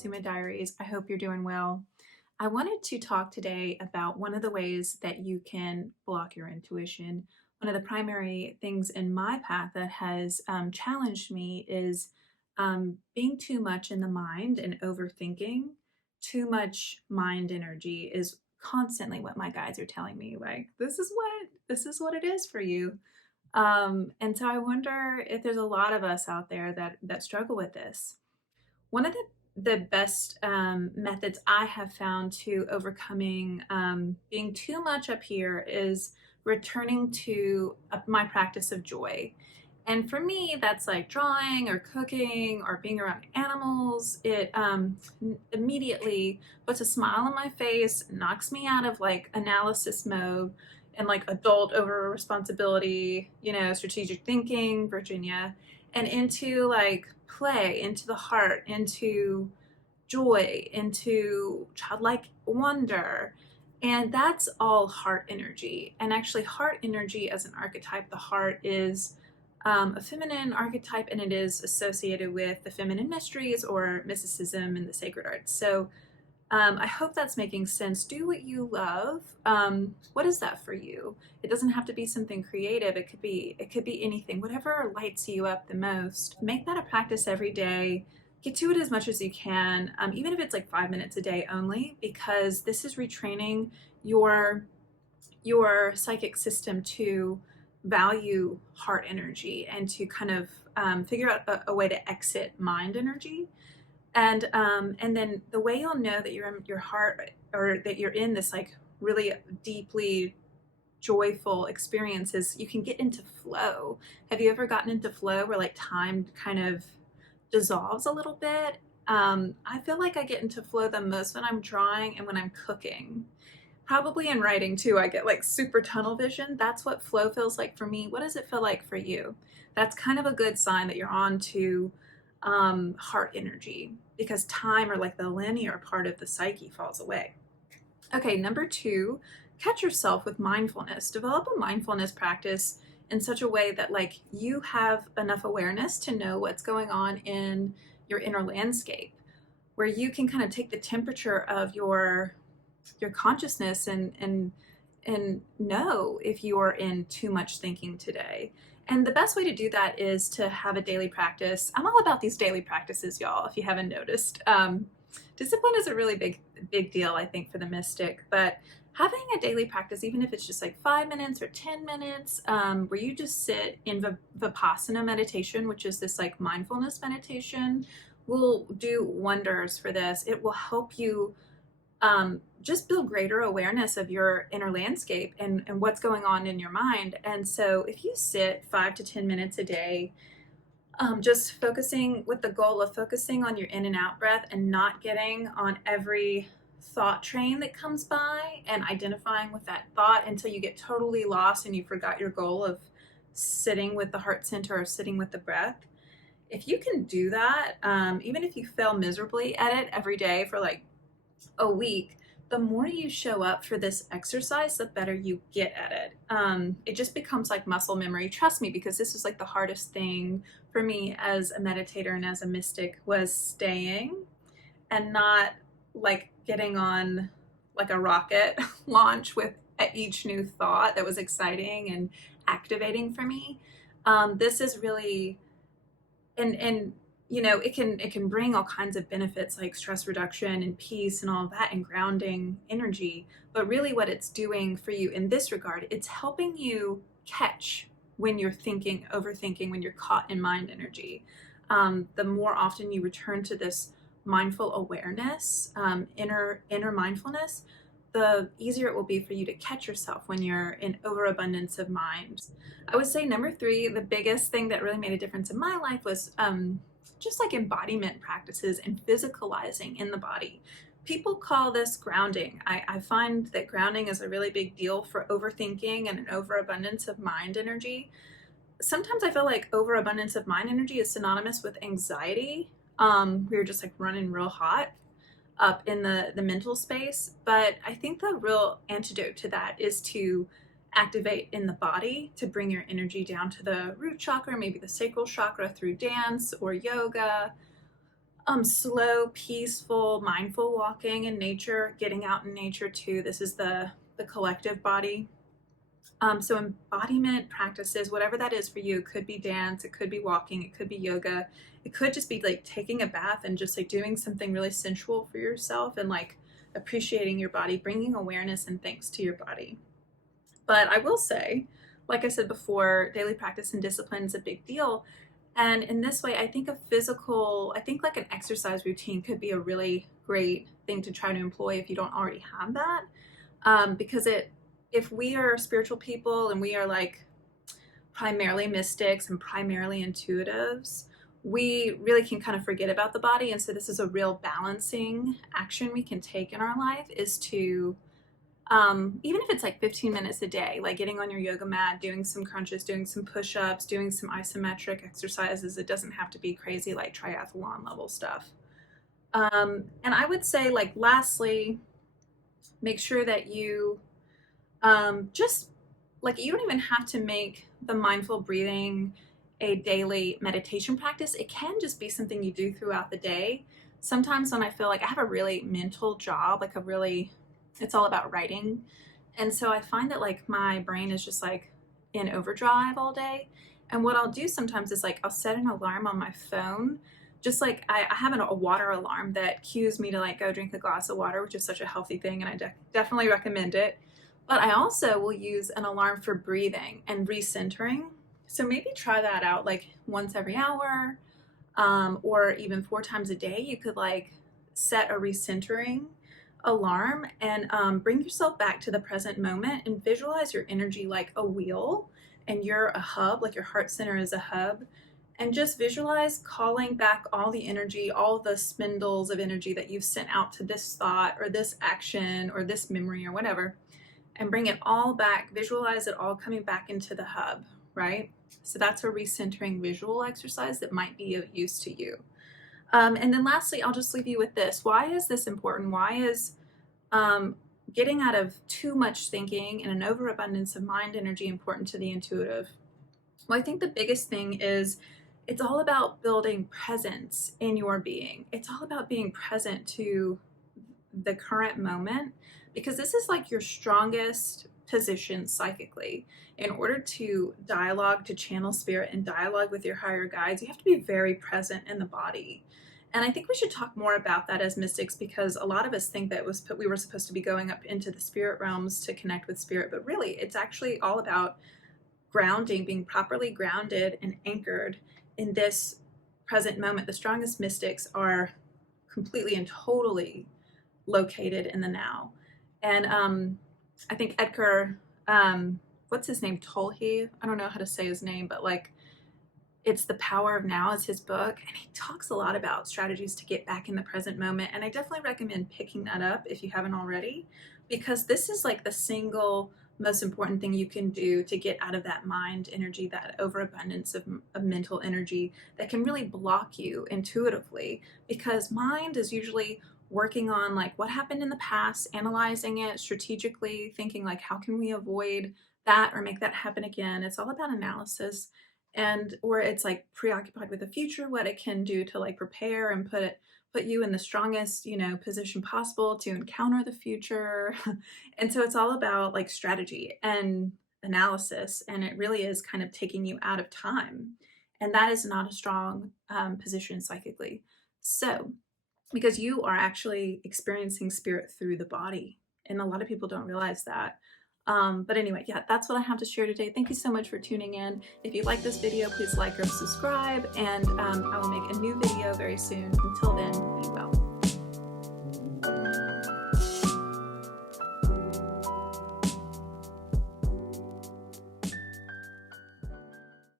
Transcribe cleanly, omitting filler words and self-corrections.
Satsuma Diaries. I hope you're doing well. I wanted to talk today about one of the ways that you can block your intuition. One of the primary things in my path that has challenged me is being too much in the mind and overthinking. Too much mind energy is constantly what my guides are telling me. Like this is what it is for you. And so I wonder if there's a lot of us out there that struggle with this. One of the best methods I have found to overcoming being too much up here is returning to my practice of joy. And for me, that's like drawing or cooking or being around animals. It immediately puts a smile on my face, knocks me out of like analysis mode and like adult over responsibility, strategic thinking, Virginia, and into like play, into the heart, into joy, into childlike wonder. And that's all heart energy. And actually, heart energy as an archetype, the heart is a feminine archetype, and it is associated with the feminine mysteries or mysticism and the sacred arts. So I hope that's making sense. Do what you love. What is that for you? It doesn't have to be something creative. It could be anything. Whatever lights you up the most. Make that a practice every day. Get to it as much as you can, even if it's like 5 minutes a day only, because this is retraining your psychic system to value heart energy and to kind of figure out a way to exit mind energy. And then the way you'll know that you're in your heart, or that you're in this like really deeply joyful experience, is you can get into flow. Have you ever gotten into flow where like time kind of dissolves a little bit? I feel like I get into flow the most when I'm drawing and when I'm cooking. Probably in writing too, I get like super tunnel vision. That's what flow feels like for me. What does it feel like for you? That's kind of a good sign that you're on to heart energy, because time, or like the linear part of the psyche, falls away. Okay, number two, catch yourself with mindfulness. Develop a mindfulness practice in such a way that like you have enough awareness to know what's going on in your inner landscape, where you can kind of take the temperature of your consciousness and know if you are in too much thinking today. And the best way to do that is to have a daily practice. I'm all about these daily practices, y'all, if you haven't noticed. Discipline is a really big deal, I think, for the mystic, but having a daily practice, even if it's just like 5 minutes or 10 minutes, where you just sit in Vipassana meditation, which is this like mindfulness meditation, will do wonders for this. It will help you just build greater awareness of your inner landscape and what's going on in your mind. And so if you sit 5 to 10 minutes a day, just focusing with the goal of focusing on your in and out breath and not getting on every thought train that comes by and identifying with that thought until you get totally lost and you forgot your goal of sitting with the heart center or sitting with the breath. If you can do that, even if you fail miserably at it every day for like a week, the more you show up for this exercise, the better you get at it. It just becomes like muscle memory. Trust me, because this was like the hardest thing for me as a meditator and as a mystic, was staying and not like getting on like a rocket launch with at each new thought that was exciting and activating for me. This is really, and it can bring all kinds of benefits like stress reduction and peace and all of that and grounding energy. But really what it's doing for you in this regard, it's helping you catch when you're thinking, overthinking, when you're caught in mind energy. The more often you return to this mindful awareness, inner mindfulness, the easier it will be for you to catch yourself when you're in overabundance of mind. I would say number three, the biggest thing that really made a difference in my life was just like embodiment practices and physicalizing in the body. People call this grounding. I find that grounding is a really big deal for overthinking and an overabundance of mind energy. Sometimes I feel like overabundance of mind energy is synonymous with anxiety. We're just like running real hot up in the mental space. But I think the real antidote to that is to activate in the body, to bring your energy down to the root chakra, maybe the sacral chakra, through dance or yoga. slow, peaceful, mindful walking in nature, getting out in nature too. This is the collective body. So embodiment practices, whatever that is for you, it could be dance, it could be walking, it could be yoga, it could just be like taking a bath and just like doing something really sensual for yourself and like appreciating your body, bringing awareness and thanks to your body. But I will say, like I said before, daily practice and discipline is a big deal. And in this way, I think like an exercise routine could be a really great thing to try to employ if you don't already have that. Because if we are spiritual people and we are like primarily mystics and primarily intuitives, we really can kind of forget about the body. And so this is a real balancing action we can take in our life, is to even if it's like 15 minutes a day, like getting on your yoga mat, doing some crunches, doing some push-ups, doing some isometric exercises. It doesn't have to be crazy like triathlon level stuff. And I would say, like, lastly, make sure that you just like, you don't even have to make the mindful breathing a daily meditation practice. It can just be something you do throughout the day. Sometimes when I feel like I have a really mental job, like it's all about writing. And so I find that like my brain is just like in overdrive all day. And what I'll do sometimes is like I'll set an alarm on my phone. Just like I have a water alarm that cues me to like go drink a glass of water, which is such a healthy thing, and I definitely recommend it. But I also will use an alarm for breathing and recentering. So maybe try that out like once every hour, or even 4 times a day. You could like set a recentering alarm and bring yourself back to the present moment and visualize your energy like a wheel, and you're a hub, like your heart center is a hub. And just visualize calling back all the energy, all the spindles of energy that you've sent out to this thought or this action or this memory or whatever, and bring it all back. Visualize it all coming back into the hub, right? So that's a recentering visual exercise that might be of use to you. And then lastly, I'll just leave you with this. Why is this important? Why is getting out of too much thinking and an overabundance of mind energy important to the intuitive? Well, I think the biggest thing is it's all about building presence in your being. It's all about being present to the current moment, because this is like your strongest position psychically. In order to dialogue, to channel spirit and dialogue with your higher guides, you have to be very present in the body. And I think we should talk more about that as mystics, because a lot of us think that we were supposed to be going up into the spirit realms to connect with spirit, but really it's actually all about grounding, being properly grounded and anchored in this present moment. The strongest mystics are completely and totally located in the now. And I think Edgar, what's his name? Tolhe? I don't know how to say his name, but like, it's The Power of Now is his book. And he talks a lot about strategies to get back in the present moment. And I definitely recommend picking that up if you haven't already, because this is like the single most important thing you can do to get out of that mind energy, that overabundance of mental energy that can really block you intuitively. Because mind is usually working on like what happened in the past, analyzing it strategically, thinking like how can we avoid that or make that happen again. It's all about analysis. And or it's like preoccupied with the future, what it can do to like prepare and put you in the strongest, position possible to encounter the future. And so it's all about like strategy and analysis, and it really is kind of taking you out of time. And that is not a strong position psychically. So, because you are actually experiencing spirit through the body, and a lot of people don't realize that. But anyway, yeah, that's what I have to share today. Thank you so much for tuning in. If you like this video, please like or subscribe, and I will make a new video very soon. Until then, be well.